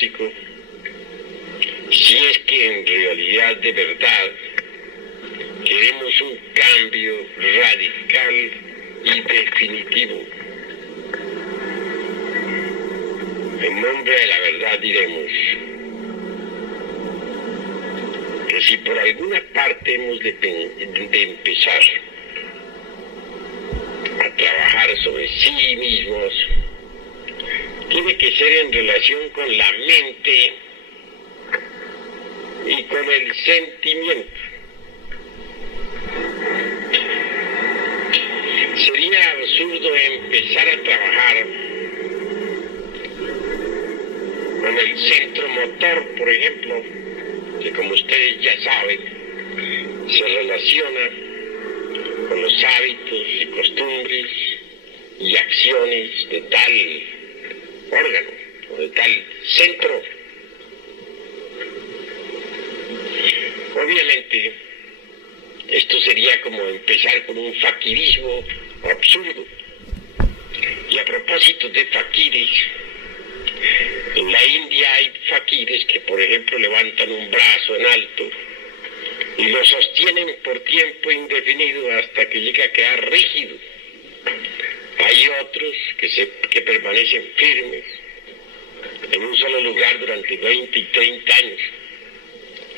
diagnóstico si es que en realidad de verdad queremos un cambio radical y definitivo. En nombre de la verdad diremos que si por alguna parte hemos de empezar a trabajar sobre sí mismos, tiene que ser en relación con la mente y con el sentimiento. Sería absurdo empezar a trabajar con el centro motor, por ejemplo, que como ustedes ya saben, se relaciona con los hábitos y costumbres y acciones de tal órgano o de tal centro. Obviamente, esto sería como empezar con un faquirismo absurdo. Y a propósito de faquires, en la India hay faquires que, por ejemplo, levantan un brazo en alto y lo sostienen por tiempo indefinido hasta que llega a quedar rígido. Hay otros que permanecen firmes en un solo lugar durante 20 y 30 años,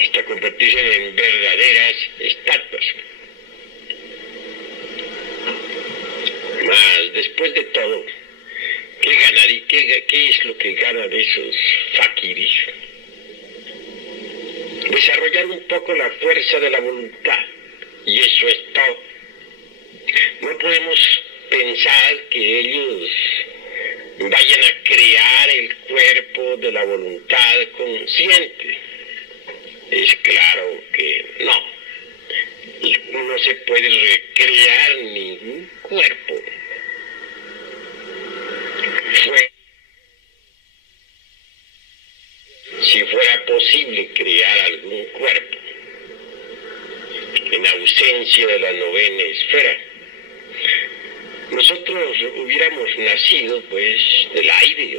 hasta convertirse en verdaderas estatuas. Mas, después de todo, ¿qué es lo que ganan esos faquiris? Desarrollar un poco la fuerza de la voluntad, y eso es todo. No podemos pensar que ellos vayan a crear el cuerpo de la voluntad consciente. Es claro que no. No se puede recrear ningún cuerpo. Si fuera posible crear algún cuerpo en ausencia de la novena esfera, nosotros hubiéramos nacido pues del aire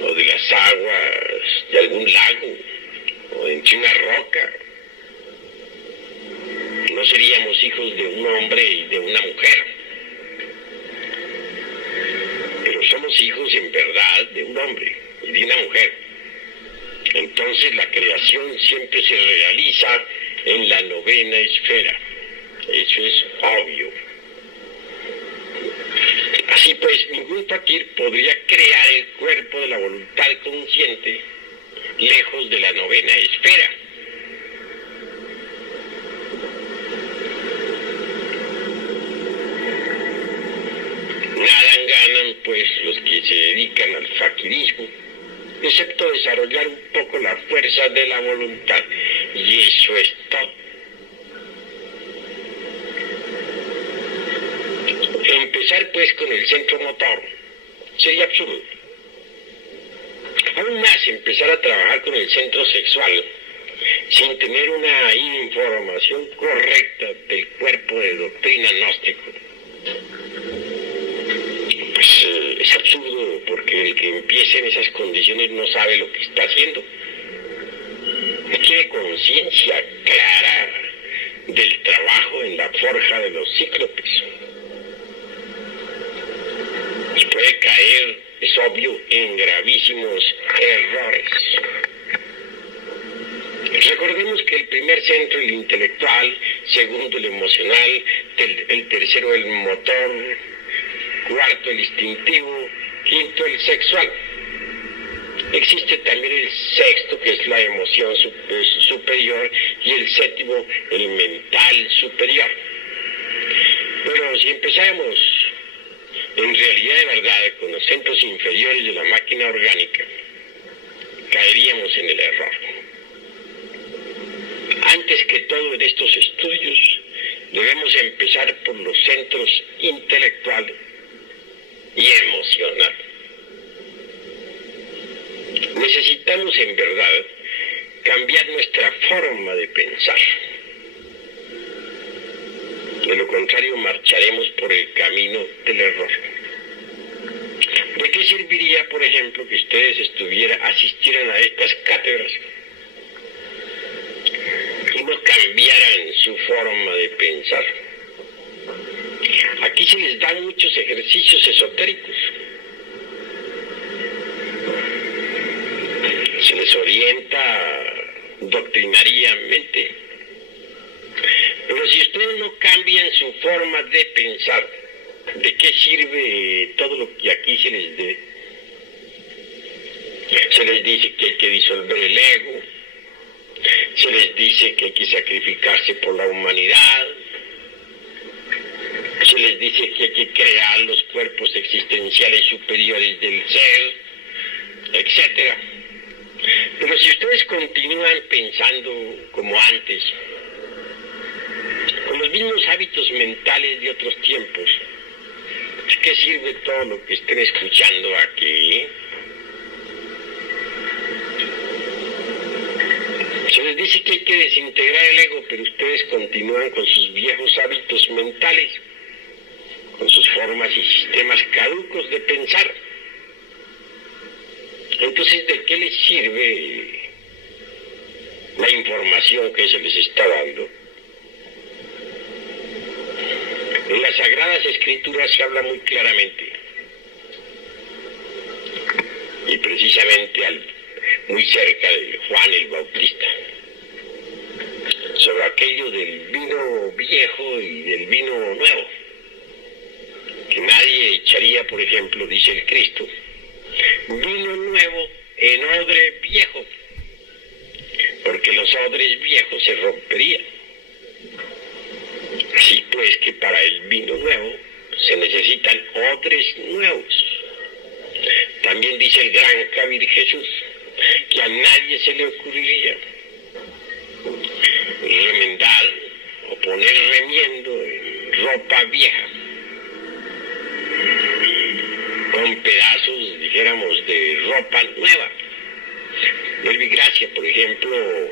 o de las aguas de algún lago o entre una roca. No seríamos hijos de un hombre y de una mujer, pero somos hijos en verdad de un hombre y de una mujer. Entonces la creación siempre se realiza en la novena esfera. Eso es obvio. Así pues, ningún fakir podría crear el cuerpo de la voluntad consciente lejos de la novena esfera. Nada ganan pues los que se dedican al fakirismo, excepto desarrollar un poco la fuerza de la voluntad, y eso es todo. Empezar pues con el centro motor sería absurdo. Aún más, empezar a trabajar con el centro sexual sin tener una información correcta del cuerpo de doctrina gnóstico, pues es absurdo, porque el que empiece en esas condiciones no sabe lo que está haciendo. No tiene conciencia clara del trabajo en la forja de los cíclopes. Puede caer, es obvio, en gravísimos errores. Recordemos que el primer centro, el intelectual; segundo, el emocional; el tercero, el motor; cuarto, el instintivo; quinto, el sexual. Existe también el sexto, que es la emoción superior, y el séptimo, el mental superior. Pero si empezamos en realidad de verdad con los centros inferiores de la máquina orgánica, caeríamos en el error. Antes que todo en estos estudios, debemos empezar por los centros intelectual y emocional. Necesitamos en verdad cambiar nuestra forma de pensar. De lo contrario, marcharemos por el camino del error. ¿De qué les serviría, por ejemplo, que ustedes asistieran a estas cátedras y no cambiaran su forma de pensar. Aquí se les dan muchos ejercicios esotéricos. Se les orienta doctrinariamente. Pero si ustedes no cambian su forma de pensar, ¿de qué sirve todo lo que aquí se les dé? Se les dice que hay que disolver el ego, se les dice que hay que sacrificarse por la humanidad, se les dice que hay que crear los cuerpos existenciales superiores del ser, etc. Pero si ustedes continúan pensando como antes, con los mismos hábitos mentales de otros tiempos, ¿de qué sirve todo lo que estén escuchando aquí? Se les dice que hay que desintegrar el ego, pero ustedes continúan con sus viejos hábitos mentales, con sus formas y sistemas caducos de pensar. Entonces, ¿de qué les sirve la información que se les está dando? En las Sagradas Escrituras se habla muy claramente, y precisamente muy cerca de Juan el Bautista, sobre aquello del vino viejo y del vino nuevo, que nadie echaría, por ejemplo, dice el Cristo, vino nuevo en odre viejo, porque los odres viejos se romperían. Así pues que para el vino nuevo se necesitan odres nuevos. También dice el gran Kabir Jesús que a nadie se le ocurriría remendar o poner remiendo en ropa vieja con pedazos, dijéramos, de ropa nueva. Verbigracia, por ejemplo,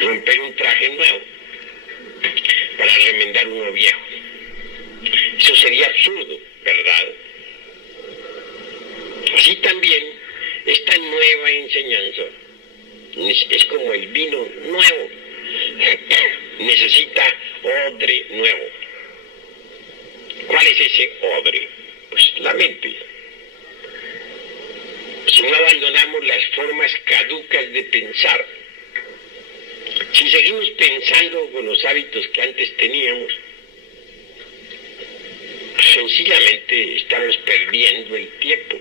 romper un traje nuevo para remendar uno viejo. Eso sería absurdo, ¿verdad? Así también, esta nueva enseñanza es como el vino nuevo. Necesita odre nuevo. ¿Cuál es ese odre? Pues la mente. Si no abandonamos las formas caducas de pensar, si seguimos pensando con los hábitos que antes teníamos, sencillamente estamos perdiendo el tiempo.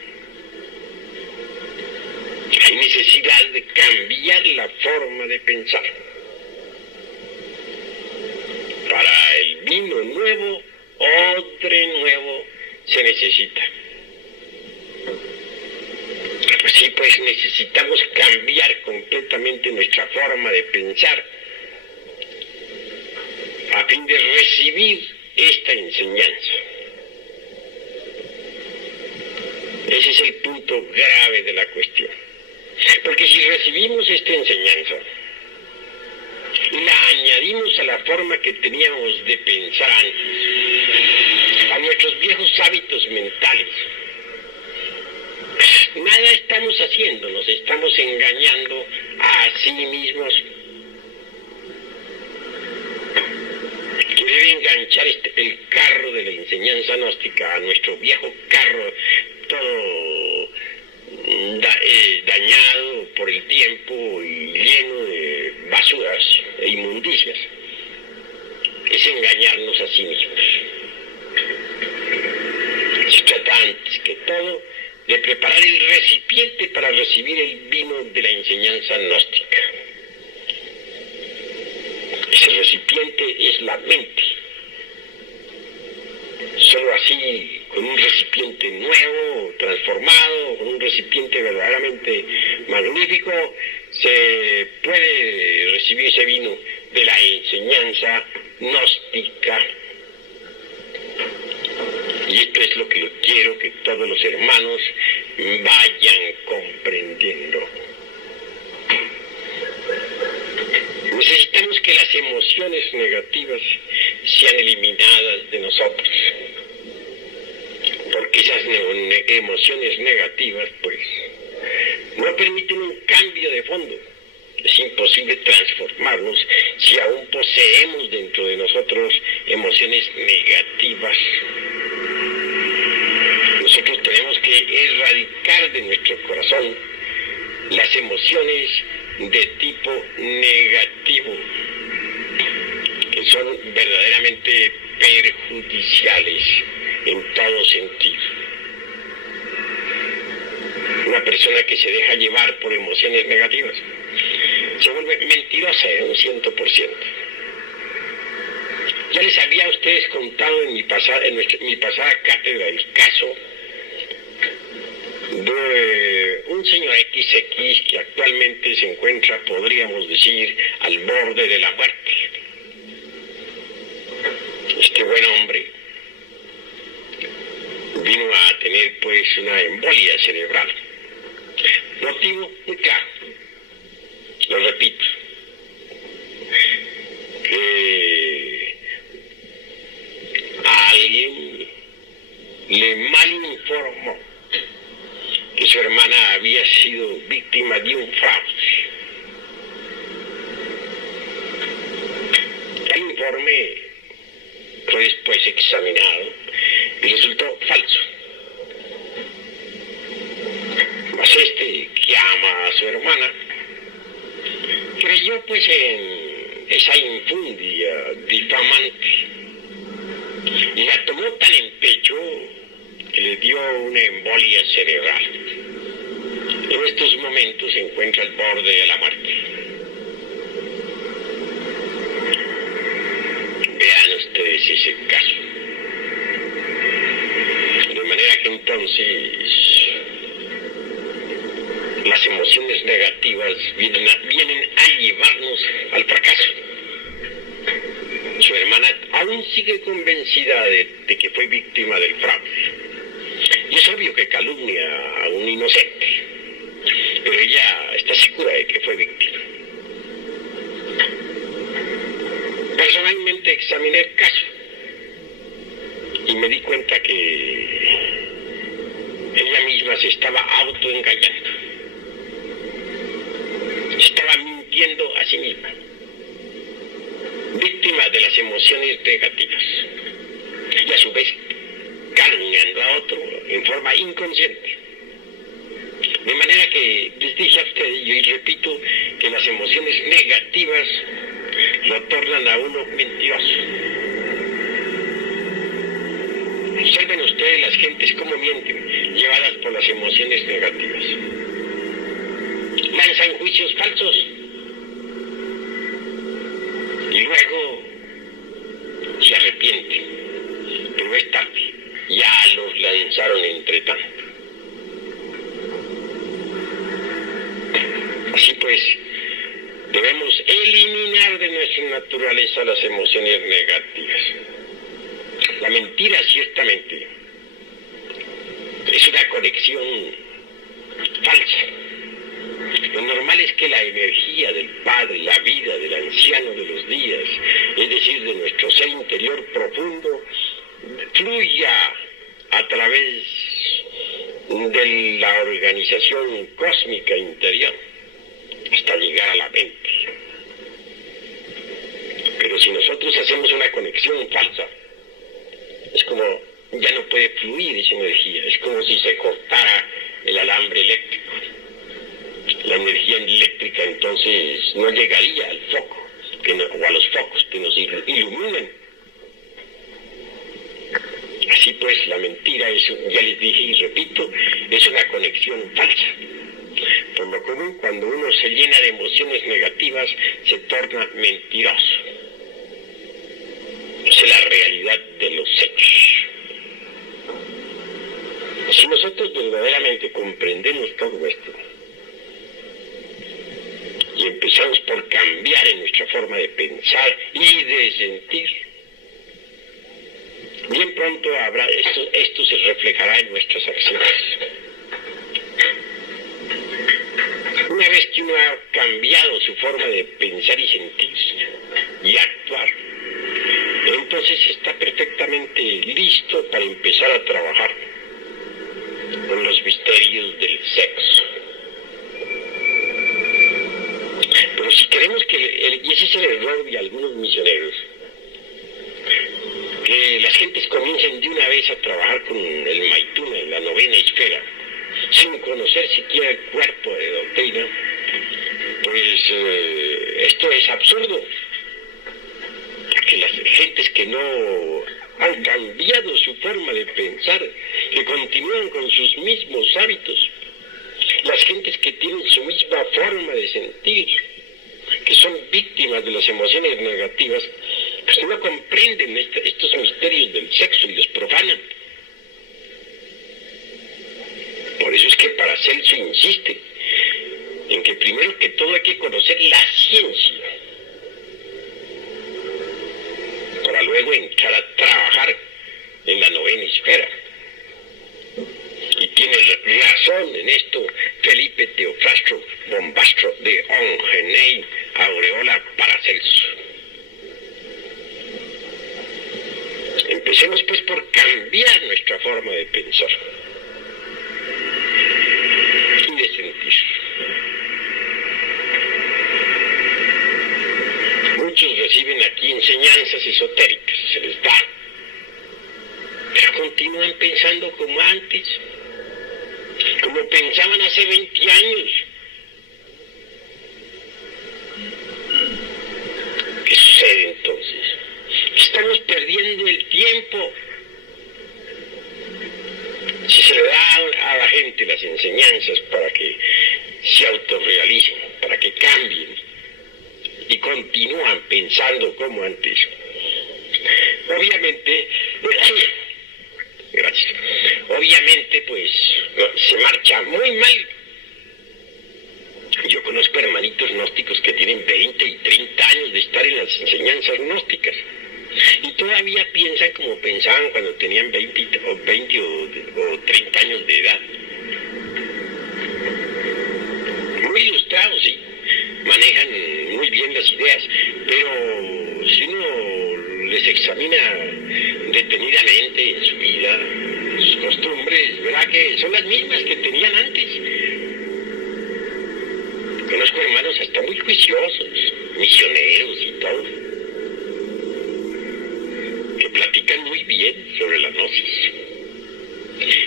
Hay necesidad de cambiar la forma de pensar. Para el vino nuevo, odre nuevo se necesita. Así pues necesitamos cambiar completamente nuestra forma de pensar a fin de recibir esta enseñanza. Ese es el punto grave de la cuestión. Porque si recibimos esta enseñanza y la añadimos a la forma que teníamos de pensar antes, a nuestros viejos hábitos mentales, nada estamos haciendo, nos estamos engañando a sí mismos. Que debe enganchar el carro de la enseñanza gnóstica a nuestro viejo carro, todo dañado por el tiempo y lleno de basuras e inmundicias, es engañarnos a sí mismos. Se trata antes que todo de preparar el recipiente para recibir el vino de la enseñanza gnóstica. Ese recipiente es la mente. Solo así, con un recipiente nuevo, transformado, con un recipiente verdaderamente magnífico, se puede recibir ese vino de la enseñanza gnóstica. Y esto es lo que yo quiero que todos los hermanos vayan comprendiendo. Necesitamos que las emociones negativas sean eliminadas de nosotros. ¿Por qué? esas emociones negativas, pues, no permiten un cambio de fondo. Es imposible transformarnos si aún poseemos dentro de nosotros emociones negativas. Nosotros tenemos que erradicar de nuestro corazón las emociones de tipo negativo, que son verdaderamente perjudiciales en todo sentido. Una persona que se deja llevar por emociones negativas se vuelve mentirosa en un 100%. Ya les había a ustedes contado en mi pasada cátedra el caso de un señor XX que actualmente se encuentra, podríamos decir, al borde de la muerte. Este buen hombre vino a tener pues una embolia cerebral. Motivo muy claro, lo repito, que a alguien le malinformó que su hermana había sido víctima de un fraude. El informe fue después examinado y resultó falso. Mas este, que ama a su hermana, creyó pues en esa infundia difamante y la tomó tan en pecho que le dio una embolia cerebral. En estos momentos se encuentra al borde de la muerte. Vean ustedes ese caso. De manera que entonces las emociones negativas vienen a llevarnos al fracaso. Su hermana aún sigue convencida de que fue víctima del fraude. Y es obvio que calumnia a un inocente, pero ella está segura de que fue víctima. Personalmente examiné el caso y me di cuenta que ella misma se estaba autoengañando. Estaba mintiendo a sí misma, víctima de las emociones negativas y a su vez calumniando a otro en forma inconsciente. De manera que les dije a ustedes y repito que las emociones negativas lo tornan a uno mentiroso. Observen ustedes las gentes cómo mienten, llevadas por las emociones negativas. Lanzan juicios falsos y luego se arrepienten, pero es tarde, ya los lanzaron entre tanto. Así pues, debemos eliminar de nuestra naturaleza las emociones negativas. La mentira, ciertamente, es una conexión falsa. Lo normal es que la energía del Padre, la vida del anciano de los días, es decir, de nuestro ser interior profundo, fluya a través de la organización cósmica interior hasta llegar a la mente. Pero si nosotros hacemos una conexión falsa, es como ya no puede fluir esa energía, es como si se cortara el alambre eléctrico. La energía eléctrica entonces no llegaría al foco, o a los focos que nos iluminan. Así pues, la mentira es, ya les dije y repito, es una conexión falsa. Por lo común, cuando uno se llena de emociones negativas, se torna mentiroso. Esa es la realidad de los hechos. Si nosotros verdaderamente comprendemos todo esto y empezamos por cambiar en nuestra forma de pensar y de sentir, bien pronto esto se reflejará en nuestras acciones. Una vez que uno ha cambiado su forma de pensar y sentir y actuar, entonces está perfectamente listo para empezar a trabajar con los misterios del sexo. Pero si queremos y ese es el error de algunos misioneros, que las gentes comiencen de una vez a trabajar con el Maituna en la novena esfera, sin conocer siquiera el cuerpo de doctrina, pues esto es absurdo. Que las gentes que no han cambiado su forma de pensar, que continúan con sus mismos hábitos, las gentes que tienen su misma forma de sentir, que son víctimas de las emociones negativas, pues no comprenden estos misterios del sexo y los profanan. Por eso es que Paracelso insiste en que primero que todo hay que conocer la ciencia, para luego entrar a trabajar en la novena esfera. Y tiene razón en esto Felipe Teofrastro Bombastro de Ongenei Aureola Paracelso. Empecemos pues por cambiar nuestra forma de pensar y de sentir. Muchos reciben aquí enseñanzas esotéricas, se les da, pero continúan pensando como antes, como pensaban hace 20 años. ¿Qué sucede entonces? Estamos perdiendo el tiempo. Si se le da a la gente las enseñanzas para que se autorrealicen, para que cambien y continúan pensando como antes, obviamente, gracias, obviamente pues se marcha muy mal. Yo conozco hermanitos gnósticos que tienen 20 y 30 años de estar en las enseñanzas gnósticas y todavía piensan como pensaban cuando tenían 20 o 30 años de edad. Muy ilustrados, sí, manejan muy bien las ideas, pero si uno les examina detenidamente en su vida, sus costumbres, verá que son las mismas que tenían antes. Conozco hermanos hasta muy juiciosos, misioneros y todo, que platican muy bien sobre la gnosis,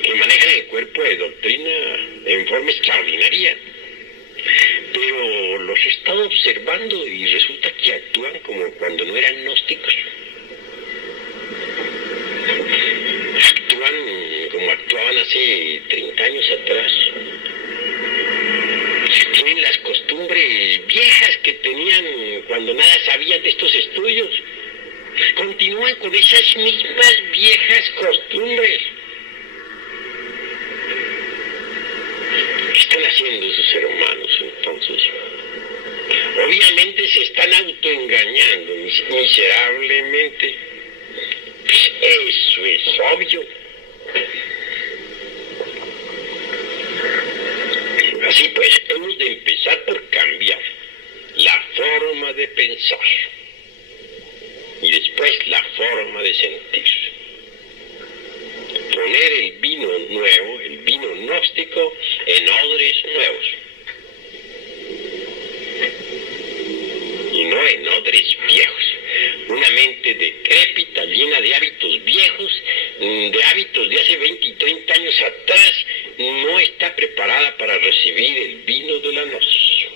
que manejan el cuerpo de doctrina en forma extraordinaria, pero los he estado observando y resulta que actúan como cuando no eran gnósticos. Actúan como actuaban hace 30 años atrás. Tienen las costumbres viejas que tenían cuando nada sabían de estos estudios. Continúan con esas mismas viejas costumbres. ¿Qué están haciendo esos hermanos entonces? Obviamente se están autoengañando miserablemente. Pues eso es obvio. Así pues, hemos de empezar por cambiar la forma de pensar y después la forma de sentir. Poner el vino nuevo, el vino gnóstico, en odres nuevos y no en odres viejos. Una mente decrépita, llena de hábitos viejos, de hábitos de hace 20 y 30 años atrás, no está preparada para recibir el vino de la gnosis.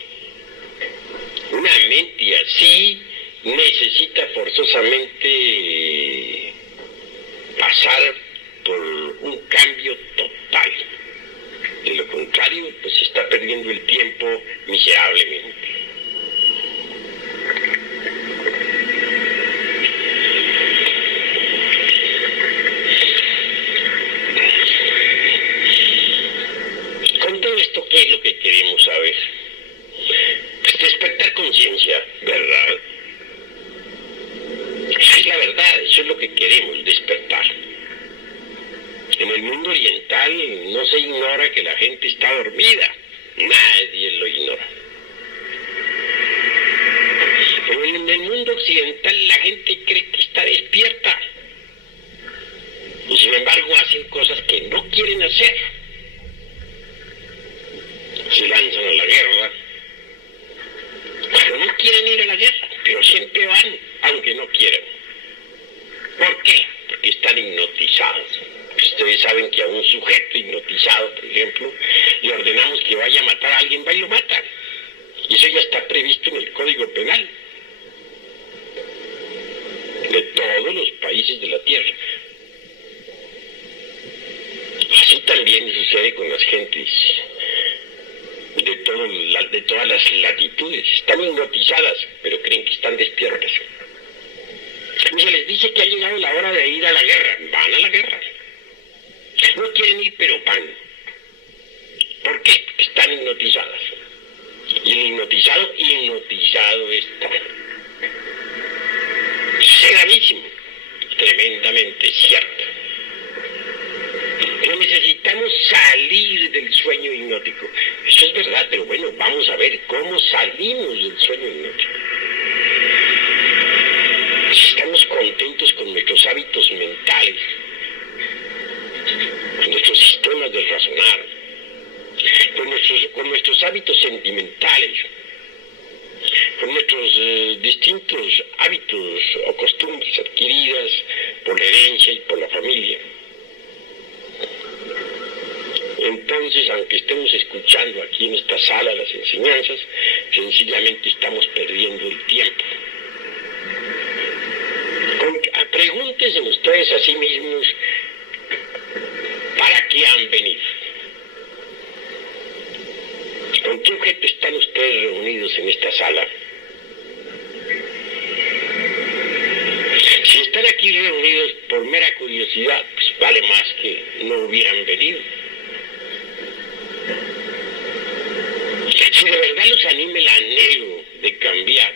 Una mente así necesita forzosamente pasar por un cambio total. De lo contrario, pues se está perdiendo el tiempo miserablemente. Con todo esto, ¿qué es lo que queremos saber? Pues despertar conciencia, ¿verdad? Esa es la verdad, eso es lo que queremos, despertar. En el mundo oriental no se ignora que la gente está dormida, nadie lo ignora. Pero en el mundo occidental la gente cree que está despierta y sin embargo hacen cosas que no quieren hacer. están, aunque no quieran. ¿Por qué? Porque están hipnotizados. Ustedes saben que a un sujeto hipnotizado, por ejemplo, le ordenamos que vaya a matar a alguien, va y lo mata. Y eso ya está previsto en el Código Penal de todos los países de la Tierra. Así también sucede con las gentes de todas las latitudes. Están hipnotizadas, pero creen que están despiertas. Y se les dice que ha llegado la hora de ir a la guerra. Van a la guerra. No quieren ir, pero van. ¿Por qué? Porque están hipnotizadas. Y el hipnotizado está. Es gravísimo, tremendamente cierto. Pero necesitamos salir del sueño hipnótico. Eso es verdad, pero bueno, vamos a ver cómo salimos del sueño hipnótico. Si estamos contentos con nuestros hábitos mentales, con nuestros sistemas de razonar, con nuestros hábitos sentimentales, con nuestros distintos hábitos o costumbres adquiridas por la herencia y por la familia. Entonces, aunque estemos escuchando aquí en esta sala las enseñanzas, sencillamente estamos perdiendo el tiempo. Pregúntense ustedes a sí mismos, ¿para qué han venido? ¿Con qué objeto están ustedes reunidos en esta sala? Si están aquí reunidos por mera curiosidad, pues vale más que no hubieran venido. Si de verdad los anima el anhelo de cambiar,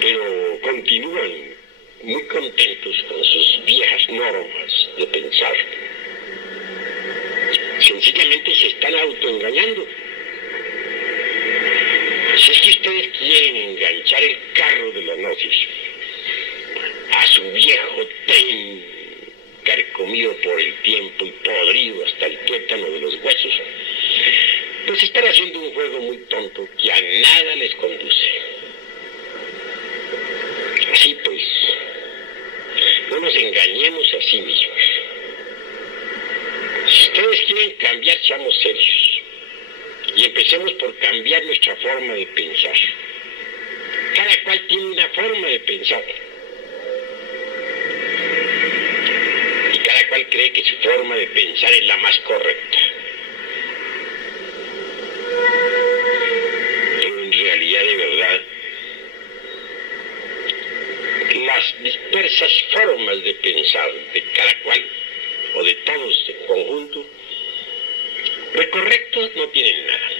pero continúan muy contentos con sus viejas normas de pensar, sencillamente se están autoengañando. Si es que ustedes quieren enganchar el carro de la gnosis a su viejo tren carcomido por el tiempo y podrido hasta el tuétano de los huesos, pues están haciendo un juego muy tonto que a nada les conduce. Así pues, no nos engañemos a sí mismos. Si ustedes quieren cambiar, seamos serios. Y empecemos por cambiar nuestra forma de pensar. Cada cual tiene una forma de pensar. Y cada cual cree que su forma de pensar es la más correcta. Pero en realidad, de verdad, las dispersas formas de pensar de cada cual, o de todos en conjunto, de correctos no tienen nada,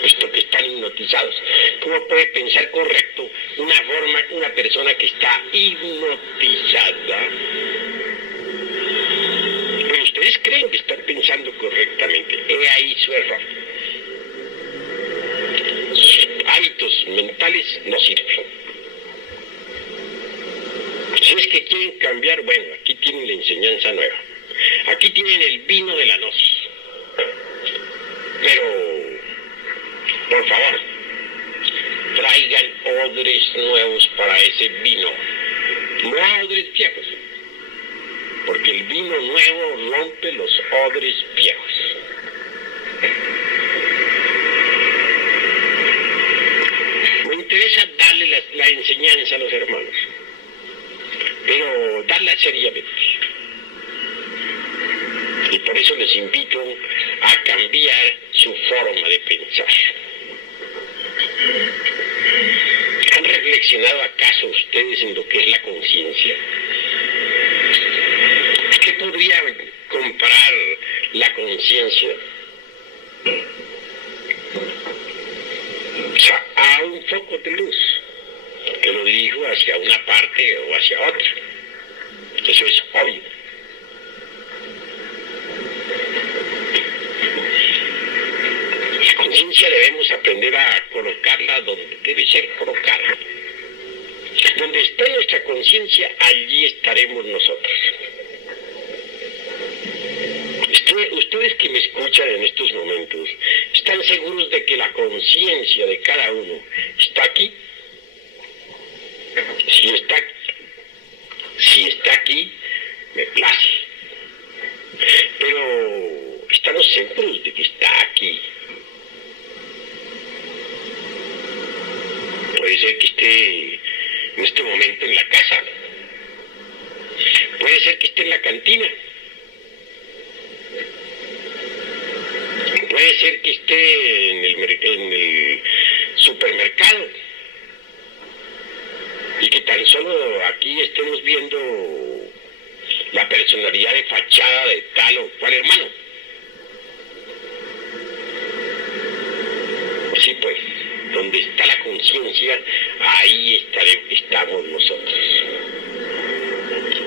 puesto que están hipnotizados. ¿Cómo puede pensar correcto una persona que está hipnotizada? Pero ustedes creen que están pensando correctamente. He ahí su error. Sus hábitos mentales no sirven. Si es que quieren cambiar, bueno, aquí tienen la enseñanza nueva. Aquí tienen el vino de la gnosis. Pero, por favor, traigan odres nuevos para ese vino. No odres viejos. Porque el vino nuevo rompe los odres viejos. Me interesa darle la enseñanza a los hermanos, pero darla seriamente. Y por eso les invito a cambiar su forma de pensar. ¿Han reflexionado acaso ustedes en lo que es la conciencia? ¿Qué podría comparar la conciencia? O sea, a un foco de luz que lo dirijo hacia una parte o hacia otra. Eso es obvio. La conciencia debemos aprender a colocarla donde debe ser colocada. Donde esté nuestra conciencia, allí estaremos nosotros. Ustedes que me escuchan en estos momentos, ¿están seguros de que la conciencia de cada uno está aquí? Si está aquí, me place. Pero estamos seguros de que está aquí. Puede ser que esté en este momento en la casa. Puede ser que esté en la cantina. Puede ser que esté en el supermercado. Y que tan solo aquí estemos viendo la personalidad de fachada de tal o cual hermano. Así pues, donde está la conciencia, ahí estamos nosotros.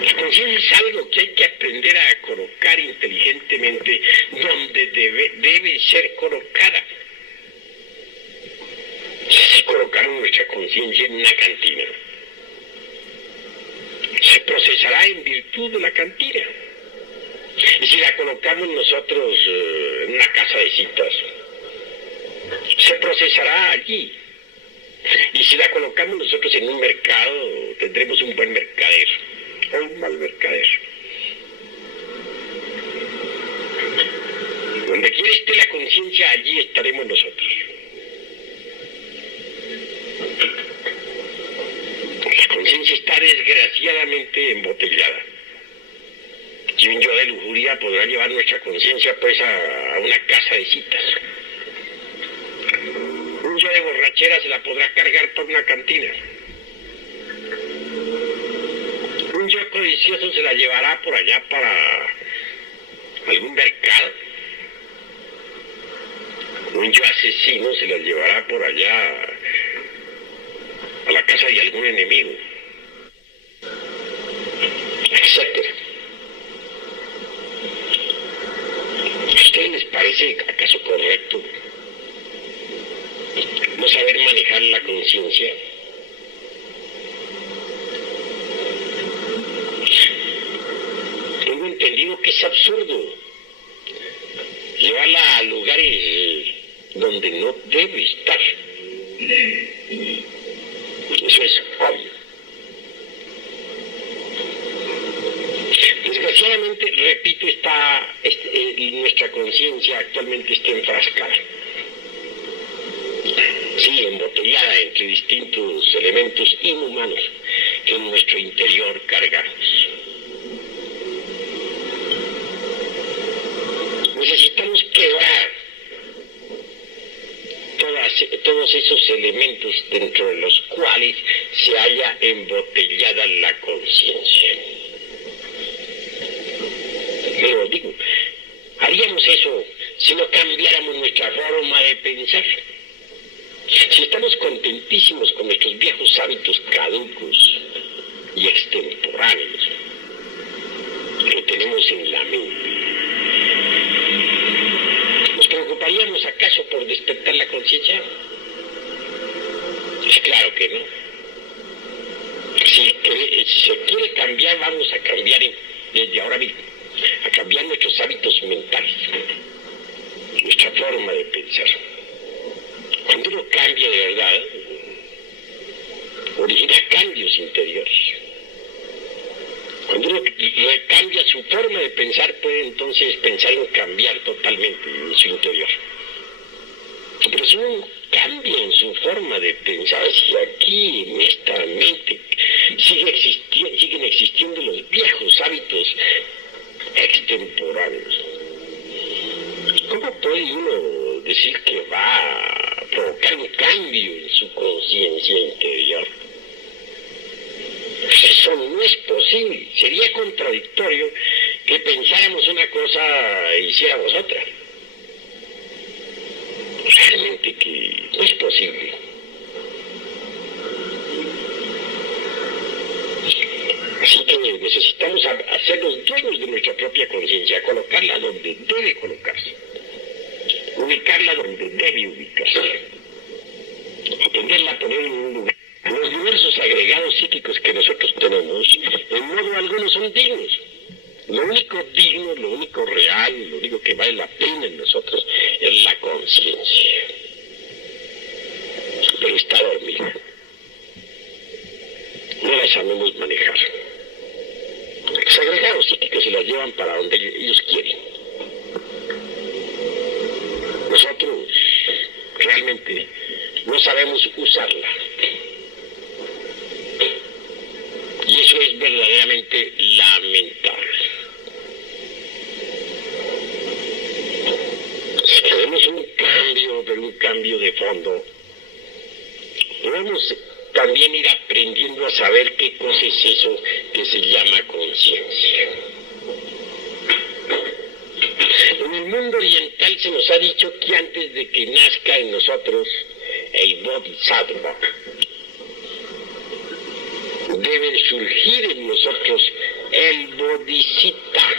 La conciencia es algo que hay que aprender a colocar inteligentemente donde debe ser colocada. Si colocaron nuestra conciencia en una cantina, se procesará en virtud de la cantina. Y si la colocamos nosotros en una casa de citas, se procesará allí. Y si la colocamos nosotros en un mercado, tendremos un buen mercader o un mal mercader. Donde quiera esté la conciencia, allí estaremos nosotros. La conciencia está desgraciadamente embotellada. Y un yo de lujuria podrá llevar nuestra conciencia pues a una casa de citas. Un yo de borrachera se la podrá cargar por una cantina. Un yo codicioso se la llevará por allá para algún mercado. Un yo asesino se la llevará por allá a la casa de algún enemigo, etcétera. ¿A ustedes les parece acaso correcto no saber manejar la conciencia? Tengo entendido que es absurdo llevarla a lugares donde no debe estar. Eso es obvio. Desgraciadamente, repito, nuestra conciencia actualmente está enfrascada. Sí, embotellada entre distintos elementos inhumanos que en nuestro interior cargamos. Necesitamos quebrar todos esos elementos dentro de los cuales se halla embotellada la conciencia. Pero digo, haríamos eso si no cambiáramos nuestra forma de pensar. Si estamos contentísimos con nuestros viejos hábitos caducos y extemporáneos que tenemos en la mente, ¿nos preocuparíamos acaso por despertar la conciencia? Es claro que no. Si se quiere cambiar, vamos a cambiar desde ahora mismo, a cambiar nuestros hábitos mentales, nuestra forma de pensar. Cuando uno cambia de verdad, origina cambios interiores. Cuando uno cambia su forma de pensar, puede entonces pensar en cambiar totalmente en su interior. Pero si uno cambia en su forma de pensar, si aquí en esta mente siguen existiendo los viejos hábitos extemporáneos, ¿cómo puede uno decir que va a provocar un cambio en su conciencia interior? Eso no es posible. Sería contradictorio que pensáramos una cosa e hiciéramos otra. Realmente que no es posible. Así que necesitamos hacernos dueños de nuestra propia conciencia, colocarla donde debe colocarse, ubicarla donde debe ubicarse, aprenderla a poner en un lugar. Los diversos agregados psíquicos que nosotros tenemos, en modo alguno son dignos. Lo único digno, lo único real, lo único que vale la pena en nosotros es la conciencia. Pero está dormida. No la sabemos manejar. Segregados sí que se las llevan para donde ellos quieren. Nosotros realmente no sabemos usarla. Y eso es verdaderamente lamentable. Si queremos un cambio, pero un cambio de fondo, podemos también ir aprendiendo a saber qué cosa es eso que se llama conciencia. En el mundo oriental se nos ha dicho que antes de que nazca en nosotros el Bodhisattva, debe surgir en nosotros el Bodhisattva.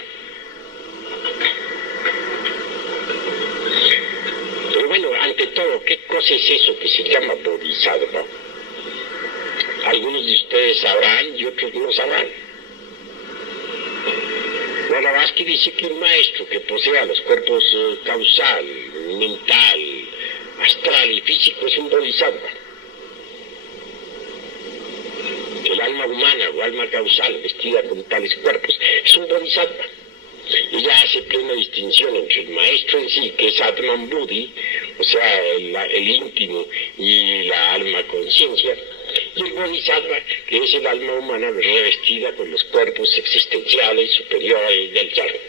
Pero bueno, ante todo, ¿qué cosa es eso que se llama Bodhisattva? Algunos de ustedes sabrán y otros no sabrán. Blavatsky dice que un maestro que posea los cuerpos causal, mental, astral y físico es un bodhisattva. El alma humana o alma causal vestida con tales cuerpos es un bodhisattva. Ella hace plena distinción entre el maestro en sí, que es Atman Buddhi, o sea, el íntimo y la alma conciencia, y el bodhisattva, que es el alma humana revestida con los cuerpos existenciales superiores del ser.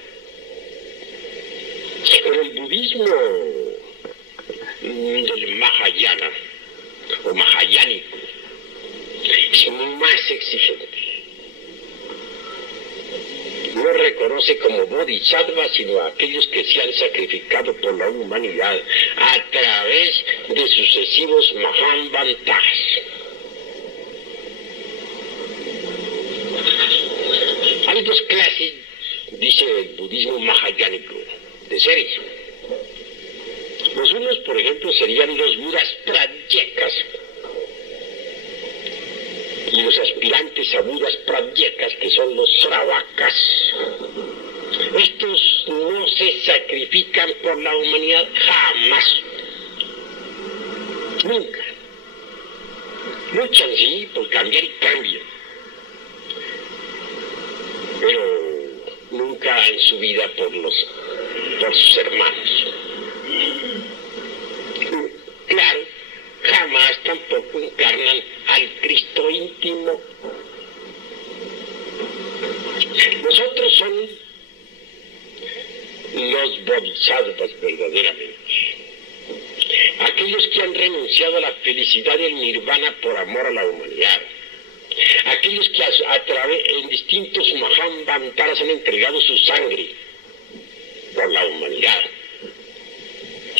Pero el budismo del Mahayana, o Mahayánico, es muy más exigente. No reconoce como bodhisattva sino a aquellos que se han sacrificado por la humanidad a través de sucesivos Mahamvantas. Hay dos clases, dice el budismo mahayánico, de seres. Los unos, por ejemplo, serían los budas pradyekas, y los aspirantes a budas pradyekas, que son los sravakas. Estos no se sacrifican por la humanidad jamás. Nunca. Luchan, sí, por cambiar y cambian. Pero nunca en su vida por sus hermanos. Claro, jamás tampoco encarnan al Cristo íntimo. Nosotros somos los bodhisattvas verdaderamente. Aquellos que han renunciado a la felicidad del nirvana por amor a la humanidad. Aquellos que en distintos Mahamvantaras han entregado su sangre por la humanidad,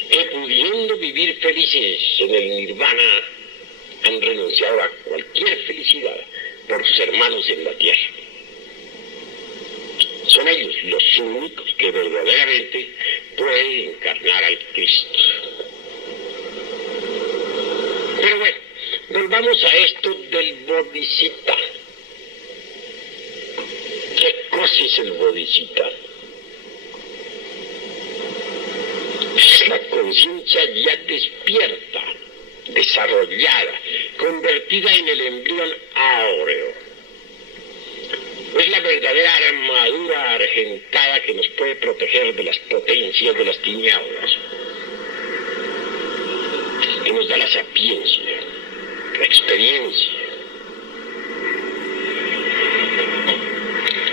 que pudiendo vivir felices en el nirvana han renunciado a cualquier felicidad por sus hermanos en la tierra. Son ellos los únicos que verdaderamente pueden encarnar al Cristo. Pero bueno, volvamos a esto del Bodhisattva. ¿Qué cosa es el Bodhisattva? Es la conciencia ya despierta, desarrollada, convertida en el embrión áureo. Es la verdadera armadura argentada que nos puede proteger de las potencias de las tinieblas, que nos da la sapiencia, la experiencia.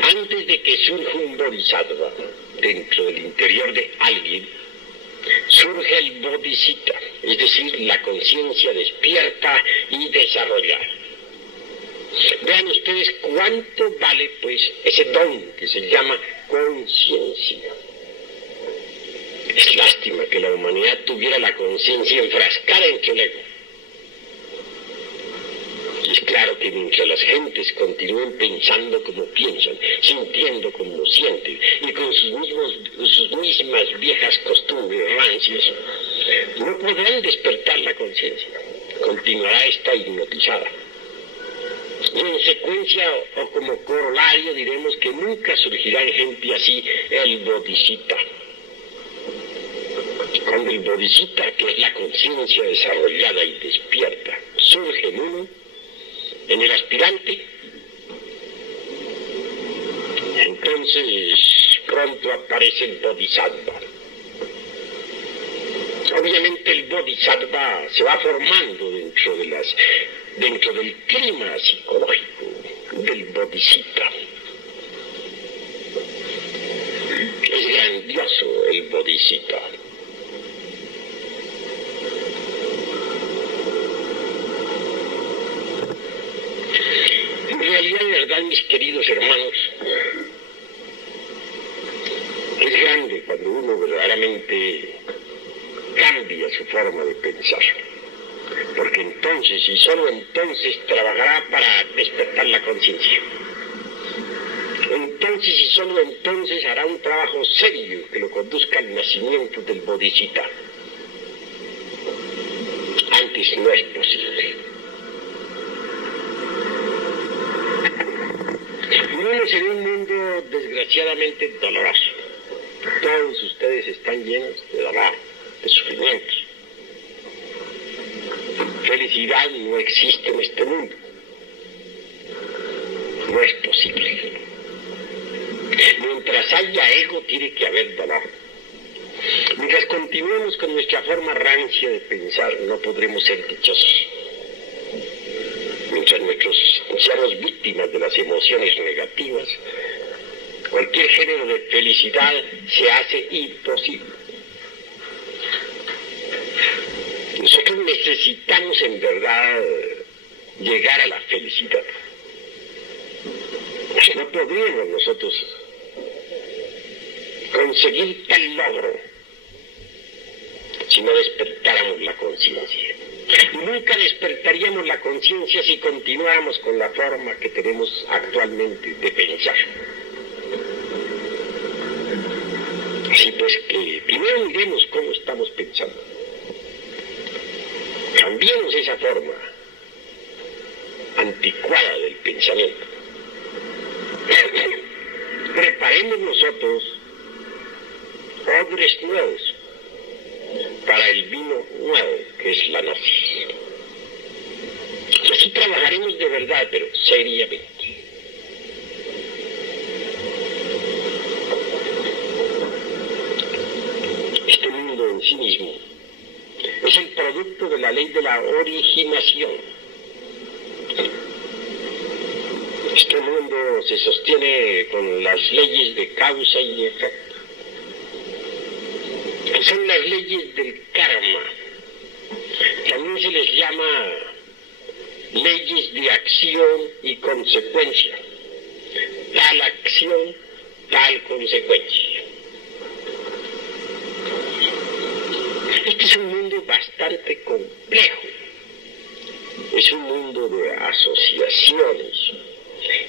Antes de que surja un bodhisattva dentro del interior de alguien, surge el bodhisattva, es decir, la conciencia despierta y desarrollada. Vean ustedes cuánto vale pues ese don que se llama conciencia. Es lástima que la humanidad tuviera la conciencia enfrascada entre el ego. Y es claro que mientras las gentes continúen pensando como piensan, sintiendo como sienten, y con sus mismas viejas costumbres rancias, no podrán despertar la conciencia. Continuará esta hipnotizada. Y en secuencia o como corolario diremos que nunca surgirá en gente así el bodhisattva. Cuando el bodhisattva, que es la conciencia desarrollada y despierta, surge en uno, en el aspirante, Entonces pronto aparece el Bodhisattva. Obviamente el Bodhisattva se va formando dentro del clima psicológico del Bodhisattva. Es grandioso el Bodhisattva. En realidad, de verdad, mis queridos hermanos, es grande cuando uno verdaderamente cambia su forma de pensar, porque entonces y solo entonces trabajará para despertar la conciencia. Entonces y solo entonces hará un trabajo serio que lo conduzca al nacimiento del Bodhisattva. Antes no es posible. Vivimos en un mundo desgraciadamente doloroso. Todos ustedes están llenos de dolor, de sufrimientos. Felicidad no existe en este mundo. No es posible. Mientras haya ego, tiene que haber dolor. Mientras continuemos con nuestra forma rancia de pensar, no podremos ser dichosos. Mientras nosotros seamos víctimas de las emociones negativas, cualquier género de felicidad se hace imposible. Nosotros necesitamos en verdad llegar a la felicidad. No podríamos nosotros conseguir tal logro si no despertáramos la conciencia. Y nunca despertaríamos la conciencia si continuáramos con la forma que tenemos actualmente de pensar. Así pues que primero miremos cómo estamos pensando. Cambiemos esa forma anticuada del pensamiento. Preparemos nosotros odres nuevos para el vino nuevo que es la gnosis. Así trabajaremos de verdad, pero seriamente. Este mundo en sí mismo es el producto de la ley de la originación. Este mundo se sostiene con las leyes de causa y efecto, que son las leyes del karma. También se les llama leyes de acción y consecuencia. Tal acción, tal consecuencia. Este es un mundo bastante complejo. Es un mundo de asociaciones,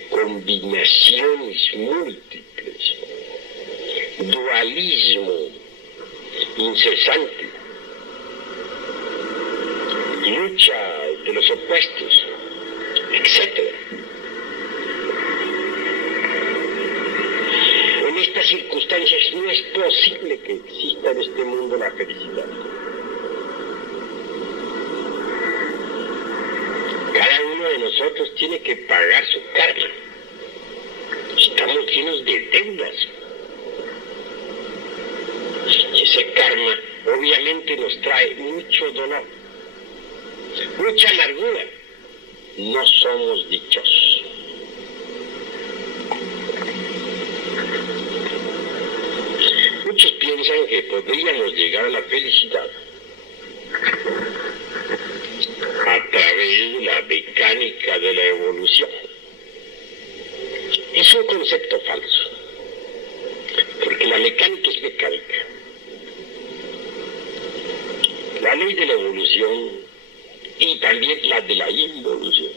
combinaciones múltiples, dualismo incesante, lucha de los opuestos, etc. En estas circunstancias no es posible que exista en este mundo la felicidad. Cada uno de nosotros tiene que pagar su karma. Estamos llenos de deudas. Y ese karma obviamente nos trae mucho dolor, mucha amargura. No somos dichosos. Muchos piensan que podríamos llegar a la felicidad a través de la mecánica de la evolución. Es un concepto falso, porque la mecánica es mecánica. La ley de la evolución y también la de la involución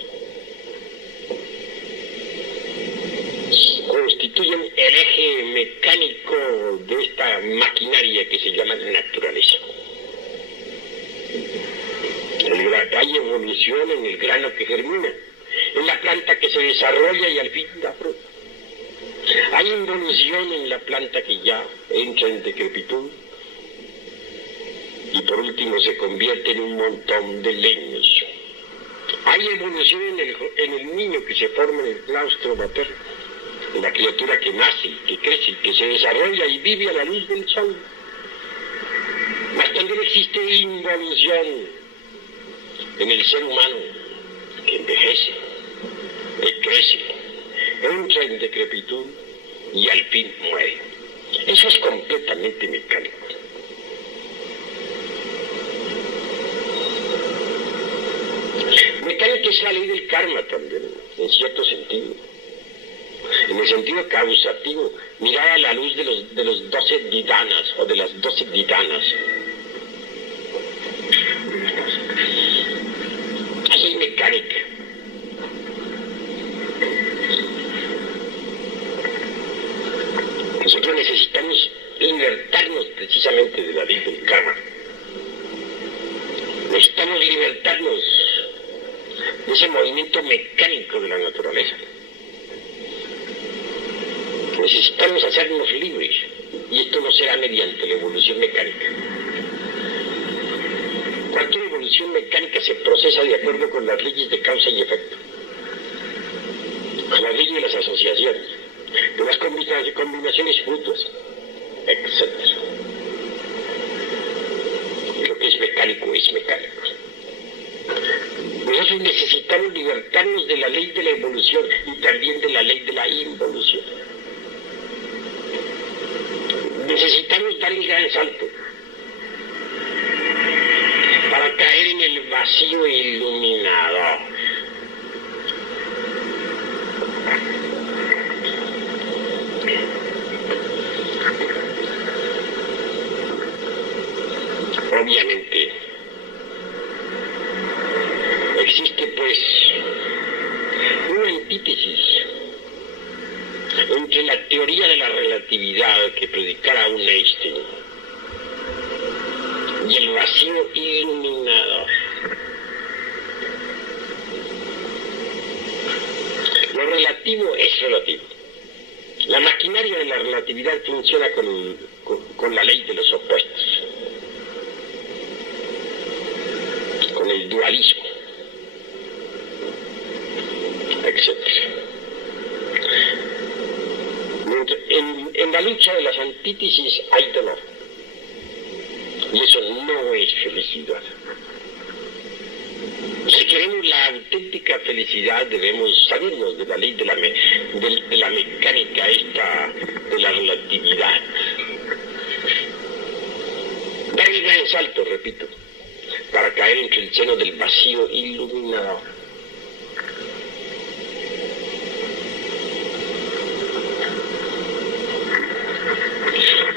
constituyen el eje mecánico de esta maquinaria que se llama naturaleza. Hay evolución en el grano que germina, en la planta que se desarrolla y al fin da fruto. Hay involución en la planta que ya entra en decrepitud y por último se convierte en un montón de leños. Hay evolución en el niño que se forma en el claustro materno. la criatura que nace, que crece, que se desarrolla y vive a la luz del sol. Mas también existe involución en el ser humano, que envejece, crece, entra en decrepitud y al fin muere. Eso es completamente mecánico. Mecánica es la ley del karma también, en cierto sentido. En el sentido causativo, mirar a la luz de los 12 didanas o de las 12 didanas. Eso es mecánica. Nosotros necesitamos libertarnos precisamente de la ley del karma. Necesitamos libertarnos de ese movimiento mecánico de la naturaleza. Necesitamos hacernos libres, y esto no será mediante la evolución mecánica. Cualquier evolución mecánica se procesa de acuerdo con las leyes de causa y efecto, con las leyes de las asociaciones, de las combinaciones mutuas, etc. Lo que es mecánico es mecánico. Nosotros necesitamos libertarnos de la ley de la evolución y también de la ley de la involución. Necesitamos dar el gran salto para caer en el vacío iluminador. Obviamente, existe pues una antítesis entre la teoría de la relatividad que predicara un Einstein y el vacío iluminador. Lo relativo es relativo. La maquinaria de la relatividad funciona con la ley de los opuestos, con el dualismo, etc. En la lucha de las antítesis hay dolor, y eso no es felicidad. Si queremos la auténtica felicidad, debemos salirnos de la ley de la mecánica esta, de la relatividad. Dar el gran salto, repito, para caer entre el seno del vacío iluminador.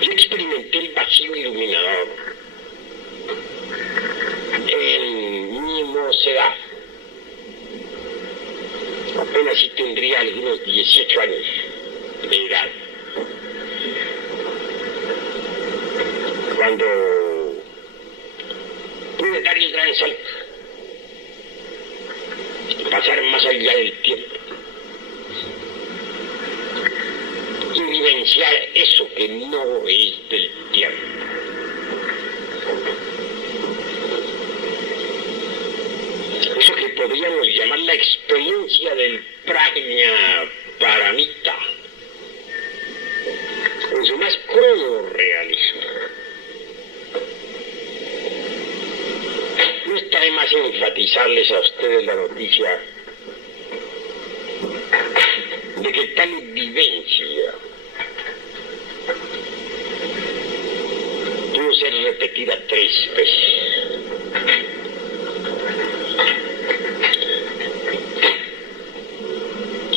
Yo experimenté el vacío iluminador en mi mocedad. Apenas si tendría algunos 18 años de edad, cuando pude dar el gran salto, pasar más allá del tiempo y vivenciar eso que no es del tiempo. Eso que podríamos llamar la experiencia del prajna paramita, en su más crudo realismo. No está de más enfatizarles a ustedes la noticia de que tal vivencia pudo ser repetida 3 veces.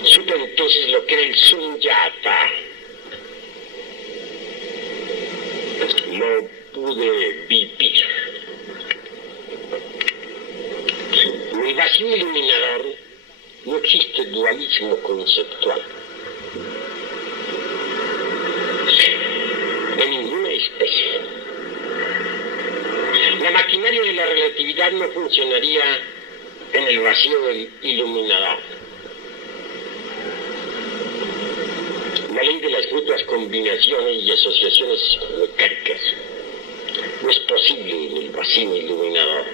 Supe entonces lo que era el sunyata. Lo pude vivir. En el vacío iluminador no existe dualismo conceptual de ninguna especie. La maquinaria de la relatividad no funcionaría en el vacío del iluminador. La ley de las mutuas combinaciones y asociaciones mecánicas no es posible en el vacío iluminador.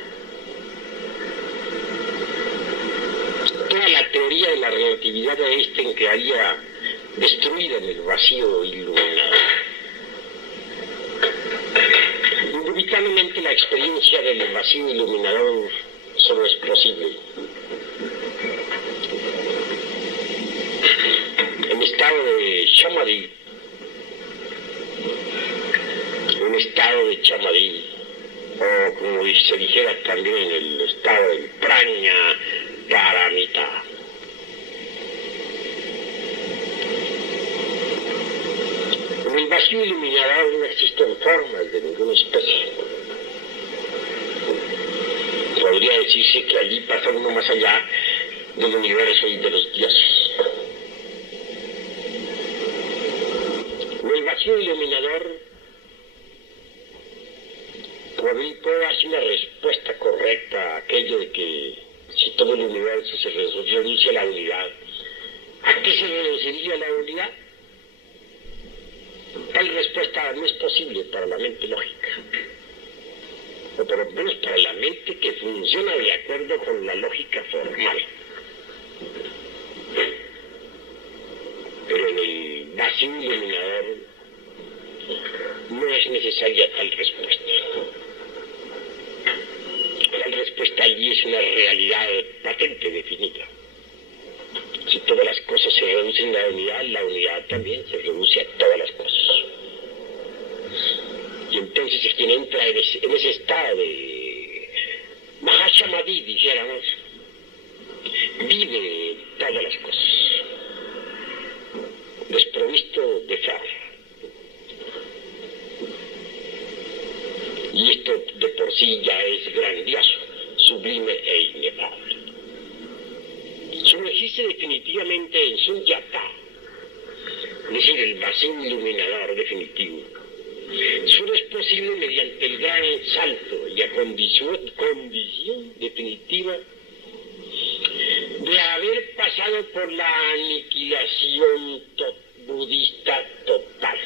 Toda la teoría de la relatividad de Einstein crearía destruida en el vacío iluminado. Inevitablemente la experiencia del vacío iluminador solo es posible en estado de samadhi, en estado de chamadhi, o como se dijera también en el estado del prajna paramita. En el vacío iluminador no existen formas de ninguna especie. Podría decirse que allí pasa uno más allá del universo y de los dioses. En el vacío iluminador puedo darse una respuesta correcta a aquello de que si todo el universo se reduce a la unidad, ¿a qué se reduciría la unidad? Tal respuesta no es posible para la mente lógica, o por lo menos para la mente que funciona de acuerdo con la lógica formal. Pero en el vacío iluminador no es necesaria tal respuesta. La respuesta allí es una realidad patente, definida. Si todas las cosas se reducen a la unidad también se reduce a todas las cosas. Y entonces es quien entra en ese estado de Mahasamadhi, dijéramos, vive todas las cosas, desprovisto de forma. Y esto de por sí ya es grandioso, sublime e inefable. Sumergirse definitivamente en Sunyata, es decir, el vacío iluminador definitivo, solo es posible mediante el gran salto y la condición definitiva de haber pasado por la aniquilación budista total.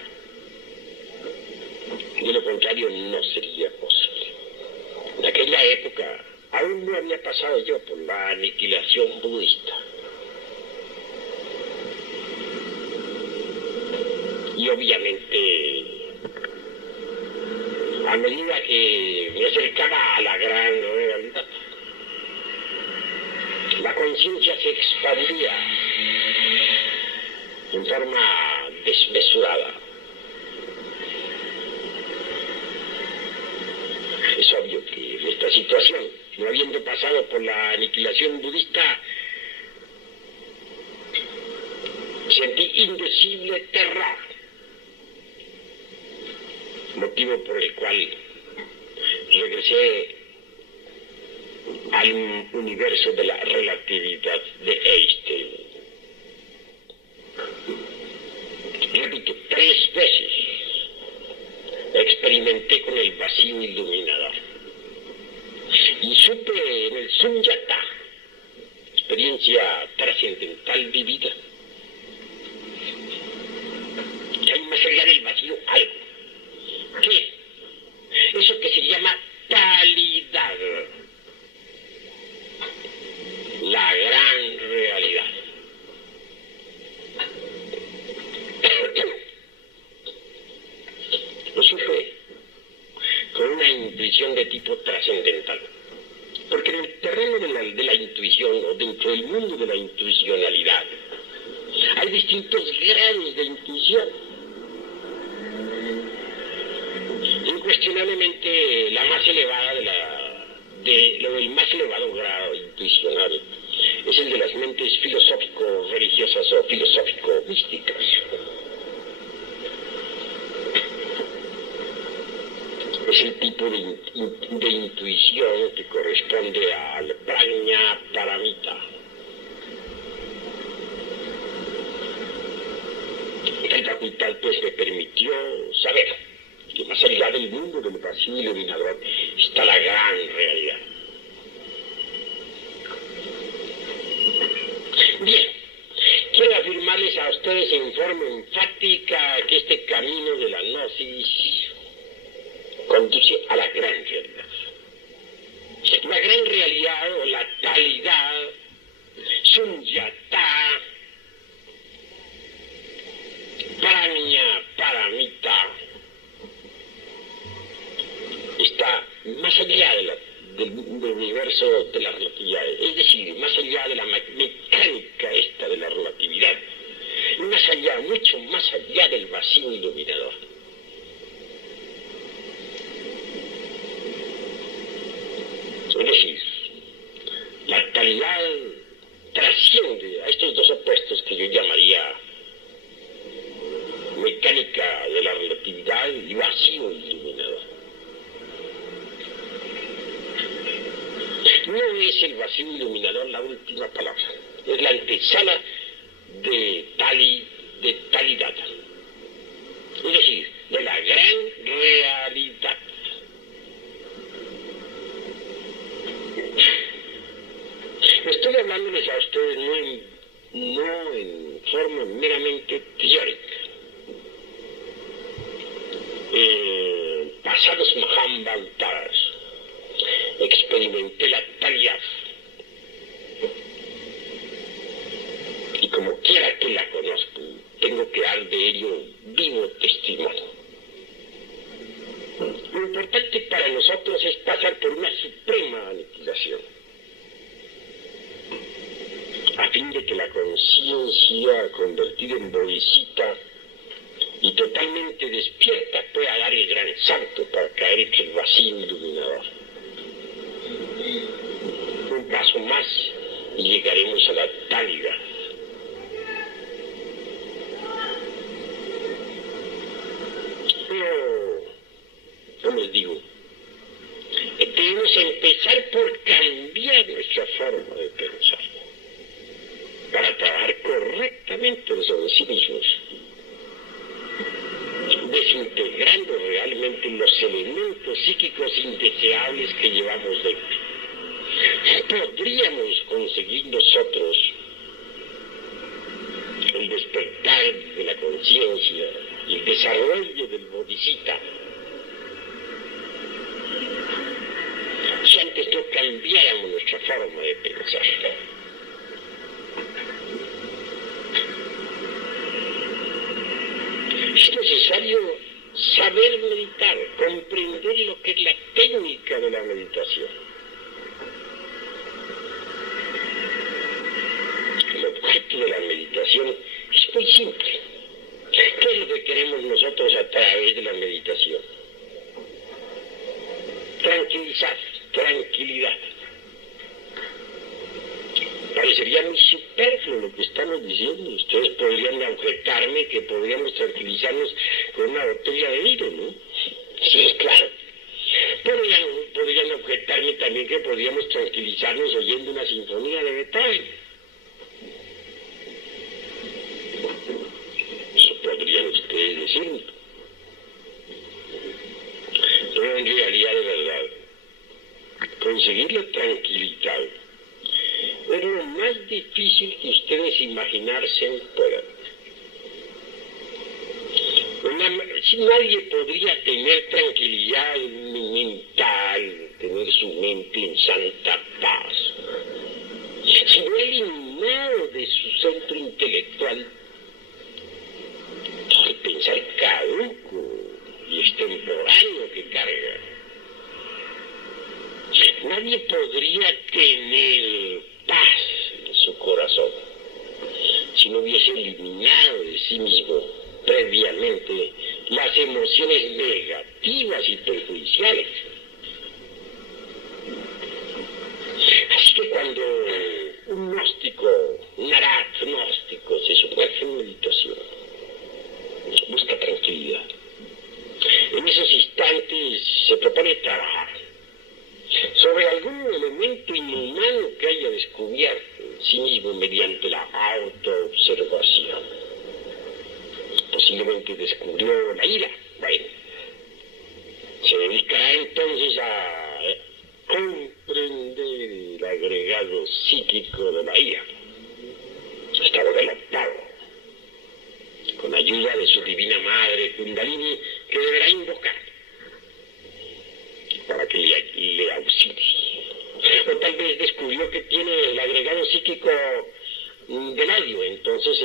De lo contrario no sería posible. En aquella época aún no había pasado yo por la aniquilación budista. Y obviamente, a medida que me acercaba a la gran realidad, la conciencia se expandía en forma desmesurada. Es obvio que en esta situación, no habiendo pasado por la aniquilación budista, sentí indecible terror, motivo por el cual regresé al universo de la relatividad de Einstein. Repito, 3 veces experimenté con el vacío iluminador y supe en el Sunyata, experiencia trascendental vivida, que hay más allá del vacío algo. ¿Qué? Eso que se llama talidad, la gran realidad. Lo supe con una intuición de tipo trascendental, porque en el terreno de la intuición, o dentro del mundo de la intuicionalidad, hay distintos grados de intuición. Incuestionablemente la más elevada el más elevado grado intuicional es el de las mentes filosófico-religiosas o filosófico-místicas. Es el tipo de intuición que corresponde al prajna paramita. Esta facultad pues me permitió saber que más allá del mundo del vacío iluminador está la gran realidad. Bien, quiero afirmarles a ustedes en forma enfática que este camino de la gnosis conduce a la gran realidad. La gran realidad o la talidad, Sunyata, Prajna Paramita está más allá del universo de la relatividad, es decir, más allá de la mecánica esta de la relatividad, más allá, mucho más allá del vacío iluminador. Es decir, la calidad trasciende a estos dos opuestos que yo llamaría mecánica de la relatividad y vacío iluminador. No es el vacío iluminador la última palabra, es la antesala de talidad, es decir, de la gran realidad. Estoy hablándoles a ustedes no en forma meramente teórica. Pasados Mahambaltaras experimenté la talidad, y como quiera que la conozco, tengo que dar de ello vivo testimonio. Lo importante para nosotros es pasar por una suprema aniquilación, a fin de que la conciencia convertida en bodhisattva y totalmente despierta pueda dar el gran salto para caer entre el vacío iluminador. Un paso más y llegaremos a la talidad. Pero, como les digo, debemos empezar por cambiar nuestra forma de pensar, para trabajar correctamente sobre sí mismos, desintegrando realmente los elementos psíquicos indeseables que llevamos dentro. Podríamos conseguir nosotros el despertar de la conciencia y el desarrollo del bodhisattva si antes no cambiáramos nuestra forma de pensar. Es necesario saber meditar, comprender lo que es la técnica de la meditación. El objeto de la meditación es muy simple. ¿Qué es lo que queremos nosotros a través de la meditación? Tranquilizar, tranquilidad. Parecería muy superfluo lo que estamos diciendo. Ustedes podrían objetarme que podríamos tranquilizarnos con una botella de vino, ¿no? Sí, es claro. Podrían objetarme también que podríamos tranquilizarnos oyendo una sinfonía de Beethoven. Eso podrían ustedes decirme. Pero en realidad, de verdad, conseguir la tranquilidad es lo más difícil que ustedes imaginarse puedan. Nadie podría tener tranquilidad mental, tener su mente en santa paz, si no ha eliminado de su centro intelectual todo el pensar caduco y extemporáneo que carga. Nadie podría tener paz en su corazón si no hubiese eliminado de sí mismo previamente las emociones negativas y perjudiciales. Así que cuando un gnóstico, un arat gnóstico se sumerge en meditación, busca tranquilidad, en esos instantes se propone trabajar sobre algún elemento inhumano que haya descubierto en sí mismo mediante la autoobservación. Posiblemente descubrió la ira. Bueno, se dedicará entonces a comprender el agregado psíquico de la ira, estado delatado, con ayuda de su divina madre Kundalini, que deberá invocar para que le auxilie. O tal vez descubrió que tiene el agregado psíquico del odio. Entonces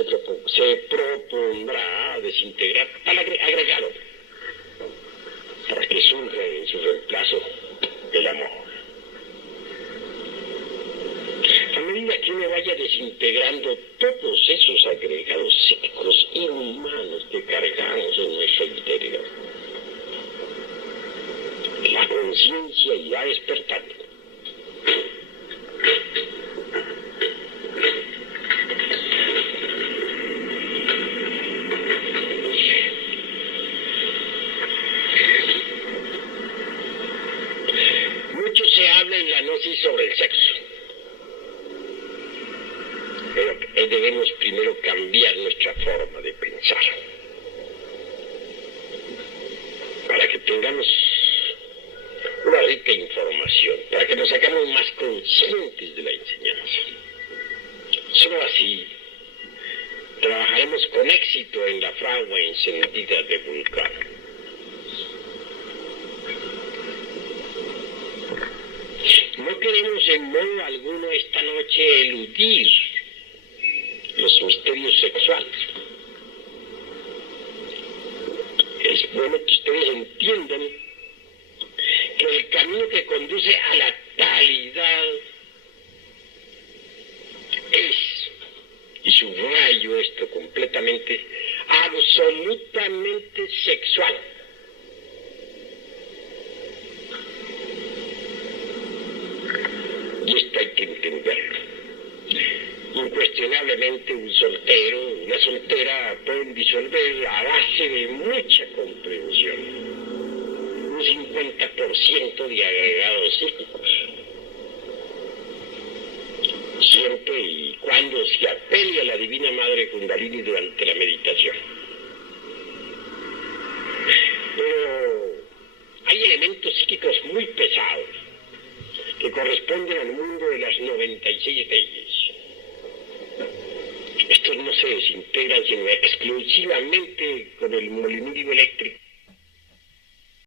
se propondrá desintegrar tal agregado para que surja en su reemplazo el amor. A medida que uno vaya desintegrando todos esos agregados psíquicos inhumanos que cargamos en nuestro interior, la conciencia irá despertando. Mucho se habla en la gnosis sobre el sexo, pero debemos primero cambiar nuestra forma de pensar para que tengamos una rica información, para que nos hagamos más conscientes de la enseñanza. Solo así trabajaremos con éxito en la fragua encendida de Vulcano. No queremos en modo alguno esta noche eludir los misterios sexuales. Es bueno que ustedes entiendan que el camino que conduce a la talidad es, y subrayo esto completamente, absolutamente sexual. Y esto hay que entenderlo. Incuestionablemente un soltero, una soltera pueden disolver a base de mucha comprensión un 50% de agregados psíquicos, siempre y cuando se apele a la Divina Madre Kundalini durante la meditación. Pero hay elementos psíquicos muy pesados que corresponden al mundo de las 96 leyes. Estos no se desintegran sino exclusivamente con el molinillo eléctrico